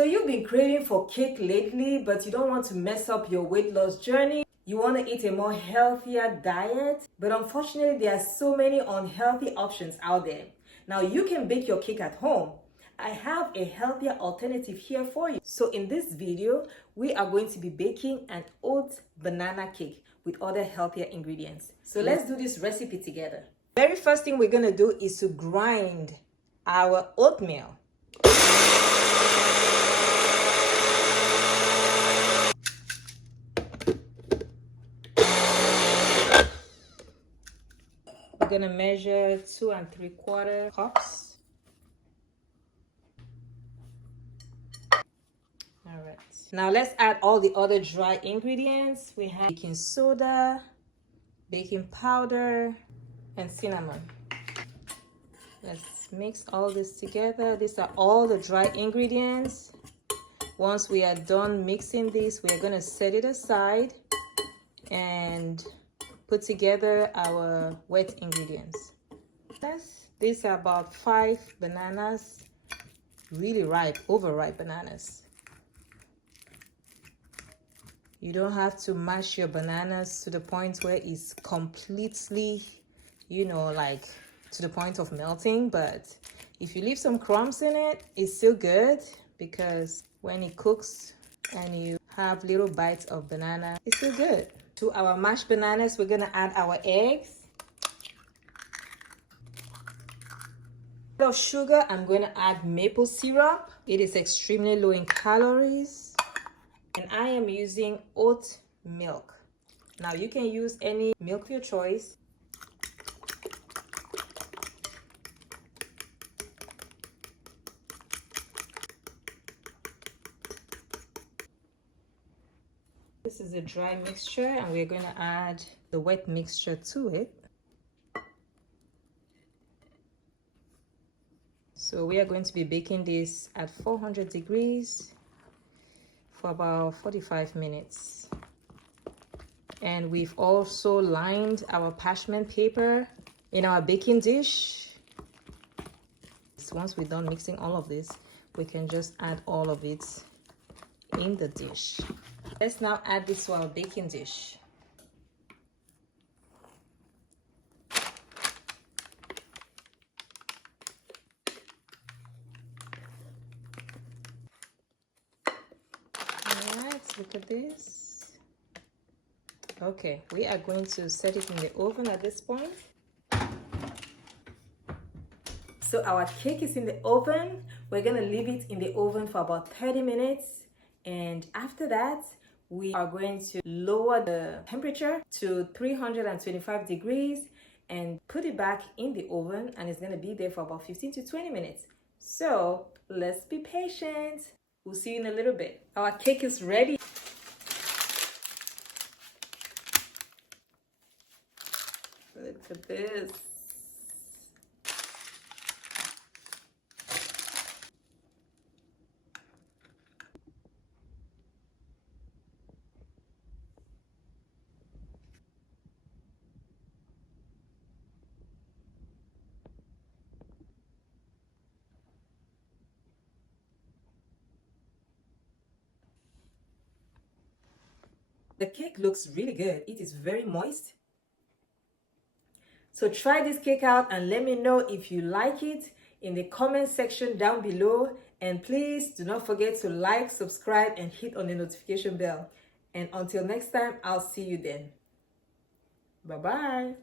So you've been craving for cake lately, but you don't want to mess up your weight loss journey. You want to eat a more healthier diet, but unfortunately there are so many unhealthy options out there. Now you can bake your cake at home. I have a healthier alternative here for you. So in this video, we are going to be baking an oat banana cake with other healthier ingredients. So let's do this recipe together. Very first thing we're going to do is to grind our oatmeal. We're going to measure 2 3/4 cups. All right. Now let's add all the other dry ingredients. We have baking soda, baking powder, and cinnamon. Let's mix all this together. These are all the dry ingredients. Once we are done mixing this, we're going to set it aside and put together our wet ingredients. These are about 5 bananas, really ripe, overripe bananas. You don't have to mash your bananas to the point where it's completely, like to the point of melting, but if you leave some crumbs in it, it's still good, because when it cooks and you have little bites of banana, it's still good. To our mashed bananas, we're gonna add our eggs. Instead of sugar, I'm gonna add maple syrup. It is extremely low in calories. And I am using oat milk. Now you can use any milk of your choice. This is a dry mixture, and we're going to add the wet mixture to it. So we are going to be baking this at 400 degrees for about 45 minutes. And we've also lined our parchment paper in our baking dish. So once we're done mixing all of this, we can just add all of it in the dish. Let's now add this to our baking dish. All right, look at this. Okay, we are going to set it in the oven at this point. So our cake is in the oven. We're gonna leave it in the oven for about 30 minutes. And after that, we are going to lower the temperature to 325 degrees and put it back in the oven, and it's gonna be there for about 15 to 20 minutes. So let's be patient. We'll see you in a little bit. Our cake is ready. Look at this. The cake looks really good. It is very moist. So try this cake out and let me know if you like it in the comment section down below. And please do not forget to like, subscribe, and hit on the notification bell. And until next time, I'll see you then. Bye-bye.